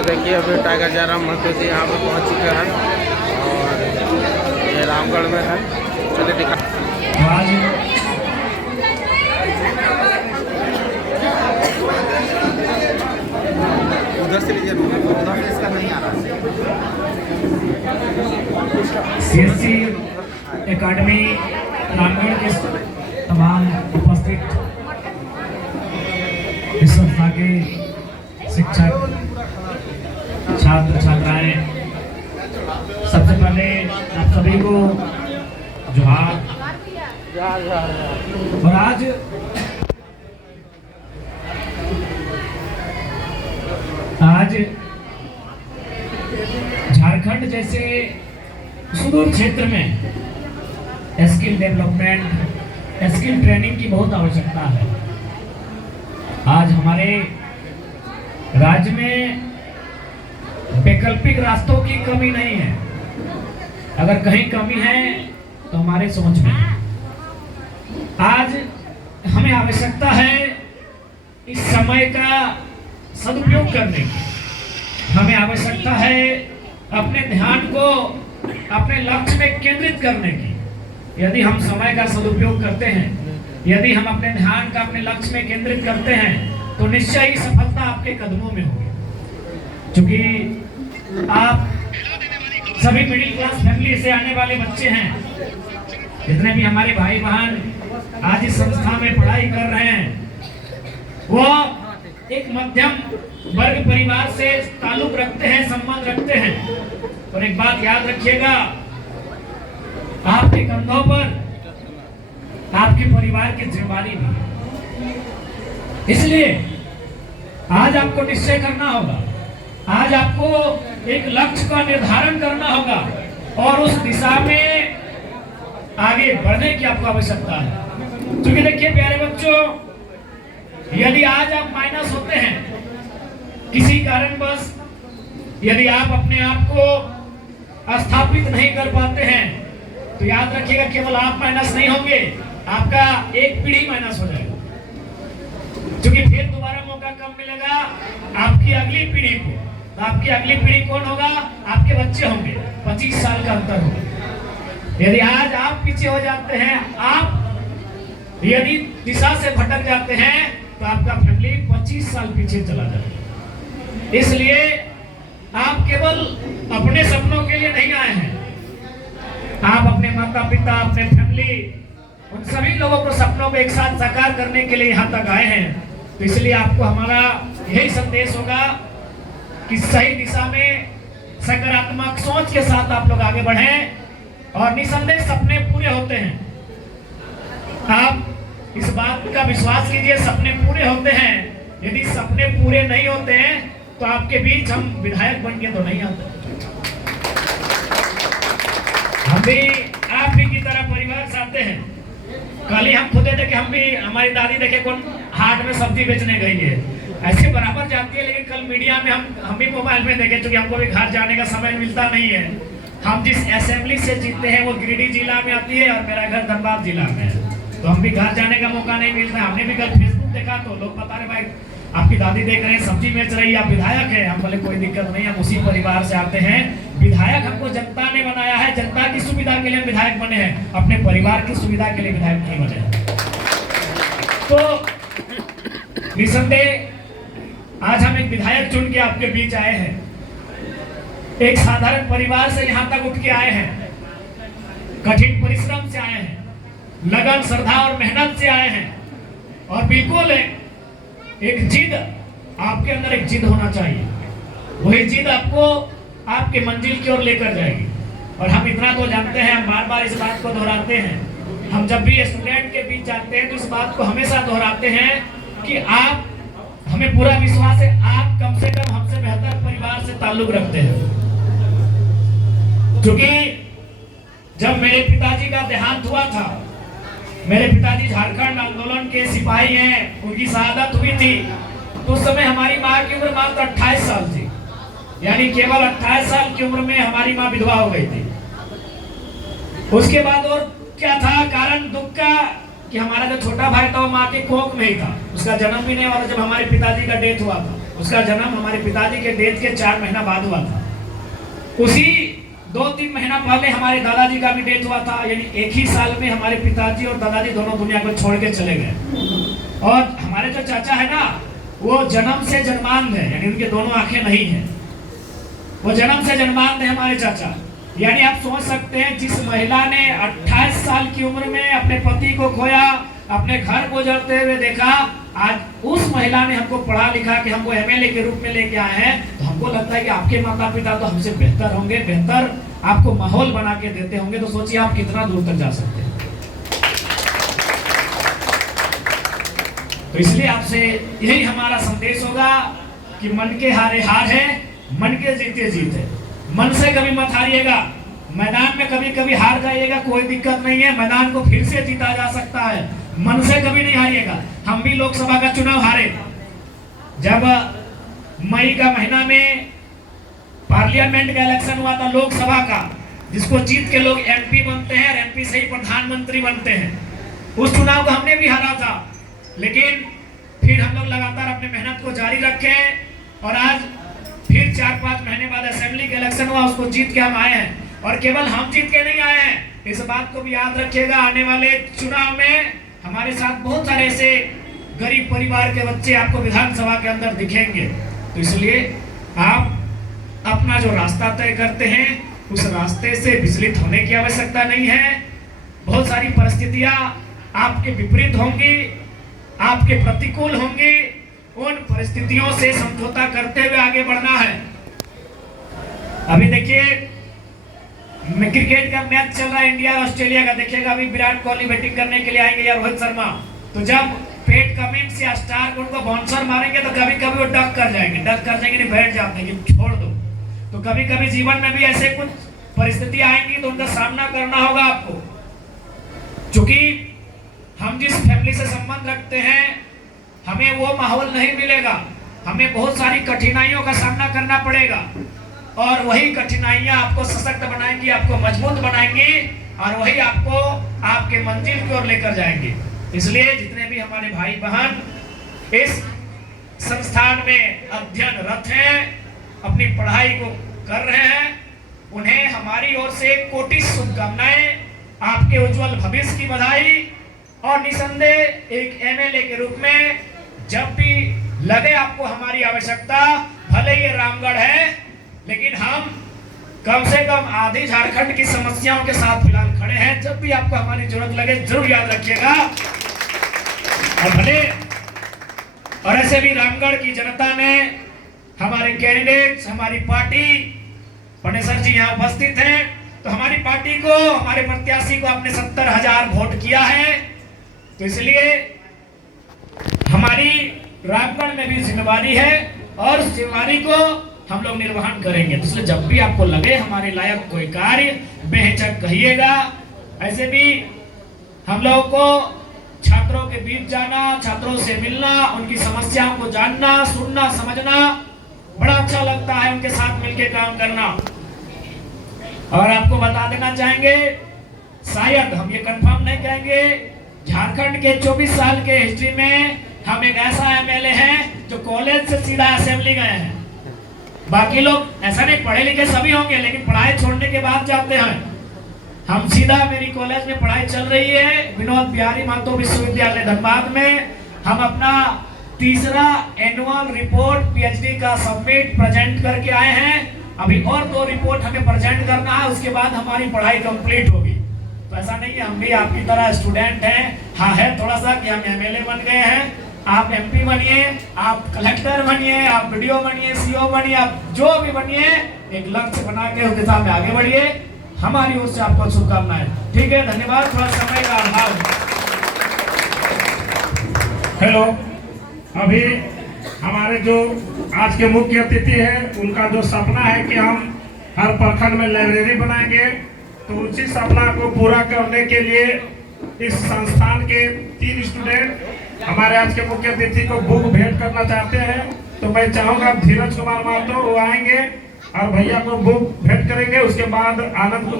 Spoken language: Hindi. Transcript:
ये देखिए अभी टाइगर जयराम महतो जी यहाँ पर पहुँच चुके हैं और ये रामगढ़ में है। चलिए दिखा उधर से लीजिए, उधर से इसका नहीं आ रहा। सीएससी एकेडमी रामगढ़ के तमाम उपस्थित इस संस्था के शिक्षक छात्र छात्राएं, सबसे पहले आप सभी को जोहार। और आज झारखंड जैसे सुदूर क्षेत्र में स्किल डेवलपमेंट, स्किल ट्रेनिंग की बहुत आवश्यकता है। आज हमारे राज्य में वैकल्पिक रास्तों की कमी नहीं है। अगर कहीं कमी है तो हमारे सोच में है। आज हमें आवश्यकता है इस समय का सदुपयोग करने की। हमें आवश्यकता है अपने ध्यान को अपने लक्ष्य में केंद्रित करने की। यदि हम समय का सदुपयोग करते हैं, यदि हम अपने ध्यान का अपने लक्ष्य में केंद्रित करते हैं तो निश्चय ही सफलता आपके कदमों में होगी। क्योंकि आप सभी मिडिल क्लास फैमिली से आने वाले बच्चे हैं। जितने भी हमारे भाई बहन आज इस संस्था में पढ़ाई कर रहे हैं वो एक मध्यम वर्ग परिवार से ताल्लुक रखते हैं, संबंध रखते हैं। और एक बात याद रखिएगा, आपके कंधों पर आपके परिवार की जिम्मेदारी भी है। इसलिए आज आपको निश्चय करना होगा, आज आपको एक लक्ष्य का निर्धारण करना होगा और उस दिशा में आगे बढ़ने की आपको आवश्यकता है। क्योंकि देखिए प्यारे बच्चों, यदि आज आप माइनस होते हैं किसी कारणवश, यदि आप अपने आप को स्थापित नहीं कर पाते हैं तो याद रखिएगा केवल आप माइनस नहीं होंगे, आपका एक पीढ़ी माइनस हो जाएगा। क्योंकि फिर दोबारा मौका कब मिलेगा आपकी अगली पीढ़ी को। तो आपकी अगली पीढ़ी कौन होगा? आपके बच्चे होंगे। 25 साल का अंतर होगा। यदि आज आप पीछे हो जाते हैं, आप यदि दिशा से भटक जाते हैं तो आपका फैमिली 25 साल पीछे चला जाएगा। इसलिए आप केवल अपने सपनों के लिए नहीं आए हैं, आप अपने माता पिता, अपने फैमिली, उन सभी लोगों को सपनों को एक साथ साकार करने के लिए यहाँ तक आए हैं। तो इसलिए आपको हमारा यही संदेश होगा कि सही दिशा में सकारात्मक सोच के साथ आप लोग आगे बढ़ें और निसंदेह सपने पूरे होते हैं। आप इस बात का विश्वास कीजिए, सपने पूरे होते हैं। यदि सपने पूरे नहीं होते हैं तो आपके बीच हम विधायक बन के तो नहीं आते। हम भी आप भी की तरह परिवार से आते हैं। कल ही हम खुद देखे, हम भी, हमारी दादी देखे कौन हाट में सब्जी बेचने गई है, ऐसे बराबर जाती है। लेकिन कल मीडिया में हम भी मोबाइल में देखे, क्योंकि हमको भी घर जाने का समय मिलता नहीं है। हम जिस असेंबली से जीतते हैं वो गिरिडीह जिला में आती है और मेरा घर धनबाद जिला में है, तो हम भी घर जाने का मौका नहीं मिलता। हमने भी कल फेसबुक देखा तो लोग बता रहे भाई आपकी दादी देख रहे हैं सब्जी बेच रही है, आप विधायक है। हम बोले कोई दिक्कत नहीं, हम उसी परिवार से आते हैं। विधायक हमको जनता ने बनाया है, जनता की सुविधा के लिए हम विधायक बने हैं, अपने परिवार की सुविधा के लिए विधायक नहीं बने हैं। तो निसंदेह आज हम एक विधायक चुन के आपके बीच आए हैं। एक साधारण परिवार से यहाँ तक उठ के आए हैं, कठिन परिश्रम से आए हैं, लगन, श्रद्धा और मेहनत से आए हैं। और बिल्कुल एक जिद, आपके अंदर एक जिद होना चाहिए। वही जिद आपको आपके मंजिल की ओर लेकर जाएगी। और हम इतना तो जानते हैं, हम बार बार इस बात को दोहराते हैं। हम जब भी स्टूडेंट के बीच जाते हैं तो इस बात को हमेशा दोहराते हैं कि आप, हमें पूरा विश्वास है आप कम से कम हमसे बेहतर परिवार से ताल्लुक रखते हैं। क्योंकि जब मेरे पिताजी का देहांत हुआ था, मेरे पिताजी झारखंड आंदोलन के सिपाही हैं, उनकी शहादत हुई थी, तो उस समय हमारी माँ की उम्र मात्र 28 साल थी। यानी केवल 28 साल की उम्र में हमारी माँ विधवा हो गई थी। उसके बाद और क्या था कारण दुख का कि हमारा जो छोटा भाई था वो माँ के कोख में ही था, उसका जन्म भी नहीं हुआ जब हमारे पिताजी का डेथ हुआ था। उसका जन्म हमारे पिताजी के डेथ के 4 महीना बाद हुआ था। उसी 2-3 महीना पहले हमारे दादाजी का भी डेथ हुआ था। यानी एक ही साल में हमारे पिताजी और दादाजी दोनों दुनिया को छोड़ के चले गए। और हमारे जो चाचा है ना, वो जन्म से जन्मांध है, यानी उनके दोनों आंखें नहीं है, वो जन्म से जन्मांध है हमारे चाचा। यानी आप सोच सकते हैं, जिस महिला ने 28 साल की उम्र में अपने पति को खोया, अपने घर को जलते हुए देखा, आज उस महिला ने हमको पढ़ा लिखा कि हमको एमएलए के रूप में लेके आए हैं। तो हमको लगता है कि आपके माता पिता तो हमसे बेहतर होंगे, बेहतर आपको माहौल बना के देते होंगे। तो सोचिए आप कितना दूर तक जा सकते हैं। तो इसलिए आपसे यही हमारा संदेश होगा कि मन के हारे हार है, मन के जीते जीत है। मन से कभी मत हारिएगा। मैदान में कभी कभी हार जाइएगा, कोई दिक्कत नहीं है, मैदान को फिर से जीता जा सकता है। मन से कभी नहीं हारिएगा। हम भी लोकसभा का चुनाव हारे, जब मई का महीना में पार्लियामेंट का इलेक्शन हुआ था, लोकसभा का, जिसको जीत के लोग एमपी बनते हैं और एमपी से ही प्रधानमंत्री बनते हैं। उस चुनाव को हमने भी हारा था, लेकिन फिर हम लोग लगातार अपनी मेहनत को जारी रखे और आज फिर 4-5 महीने बाद असेंबली का इलेक्शन हुआ, उसको जीत के हम आए हैं। और केवल हम जीत के नहीं आए हैं, इस बात को भी याद रखिएगा, आने वाले चुनाव में हमारे साथ बहुत सारे ऐसे गरीब परिवार के बच्चे आपको विधानसभा के अंदर दिखेंगे। तो इसलिए आप अपना जो रास्ता तय करते हैं, उस रास्ते से विचलित होने की आवश्यकता नहीं है। बहुत सारी परिस्थितियां आपके विपरीत होंगी, आपके प्रतिकूल होंगी, उन परिस्थितियों से समझौता करते हुए आगे बढ़ना है। अभी देखिए, क्रिकेट का मैच चल रहा है इंडिया और ऑस्ट्रेलिया का, देखिएगा अभी विराट कोहली बैटिंग करने के लिए आएंगे या रोहित शर्मा, तो जब पेट कमिंस या स्टार्क उनको बाउंसर मारेंगे तो कभी कभी वो डक कर जाएंगे, नहीं बैठ जाते हैं कि छोड़ दो। तो कभी कभी जीवन में भी ऐसे कुछ परिस्थिति आएंगी तो उनका सामना करना होगा आपको। क्योंकि हम जिस फैमिली से संबंध रखते हैं, हमें वो माहौल नहीं मिलेगा, हमें बहुत सारी कठिनाइयों का सामना करना पड़ेगा। और वही कठिनाइयां आपको सशक्त बनाएंगी, आपको मजबूत बनाएंगी और वही आपको आपके मंजिल की ओर लेकर जाएंगे। इसलिए जितने भी हमारे भाई बहन इस संस्थान में अध्ययनरत हैं, अपनी पढ़ाई को कर रहे हैं, उन्हें हमारी ओर से कोटि शुभकामनाएं, आपके उज्जवल भविष्य की बधाई। और निसंदेह एक एमएलए के रूप में जब भी लगे आपको हमारी आवश्यकता, भले ये रामगढ़ है, लेकिन हम कम से कम आधी झारखंड की समस्याओं के साथ फिलहाल खड़े हैं। जब भी आपको हमारी जरूरत लगे जरूर याद रखिएगा। और भले और ऐसे भी रामगढ़ की जनता ने हमारे कैंडिडेट्स, हमारी पार्टी, पटेसर जी यहाँ उपस्थित हैं, तो हमारी पार्टी को, हमारे प्रत्याशी को आपने 70,000 वोट किया है। तो इसलिए हमारी रामगढ़ में भी जिम्मेवारी है और उस जिम्मेवारी को हम लोग निर्वहन करेंगे। तो इसलिए जब भी आपको लगे हमारे लायक कोई कार्य, बेहिचक कहिएगा। ऐसे भी हम लोगों को छात्रों के बीच जाना, छात्रों से मिलना, उनकी समस्याओं को जानना, सुनना, समझना बड़ा अच्छा लगता है, उनके साथ मिलकर काम करना। और आपको बता देना चाहेंगे, शायद हम ये कंफर्म नहीं कहेंगे, झारखंड के 24 साल के हिस्ट्री में हम एक ऐसा एमएलए हैं जो कॉलेज से सीधा असेंबली गए हैं। बाकी लोग ऐसा नहीं, पढ़े लिखे सभी होंगे, लेकिन पढ़ाई छोड़ने के बाद जाते हैं। हम सीधा, मेरी कॉलेज में पढ़ाई चल रही है विनोद बिहारी महतो विश्वविद्यालय धनबाद में, हम अपना तीसरा एनुअल रिपोर्ट पीएचडी का सबमिट प्रेजेंट करके आए हैं। अभी और 2 रिपोर्ट हमें प्रेजेंट करना है, उसके बाद हमारी पढ़ाई कंप्लीट होगी। तो ऐसा नहीं है, हम भी आपकी तरह स्टूडेंट हैं। हाँ है थोड़ा सा कि हम एमएलए बन गए हैं, आप एमपी बनिए, आप कलेक्टर बनिए, आप वीडियो बनिए, सीओ बनिए, आप जो भी बनिए, एक लक्ष्य बना के उसके साथ में आगे बढ़िए। हमारी ओर से आपको शुभकामनाएं। ठीक है, धन्यवाद। थोड़ा समय का अभाव। हेलो, अभी हमारे जो आज के मुख्य अतिथि हैं, उनका जो सपना है कि हम हर प्रखंड में लाइब्रेरी बनाएंगे, तो उसी सपना को पूरा करने के लिए इस संस्थान के 3 स्टूडेंट हमारे आज के मुख्य अतिथि को बुक भेंट करना चाहते हैं। तो मैं चाहूँगा धीरज कुमार महतो वो आएंगे और भैया को बुक भेंट करेंगे। उसके बाद आनंद कुमार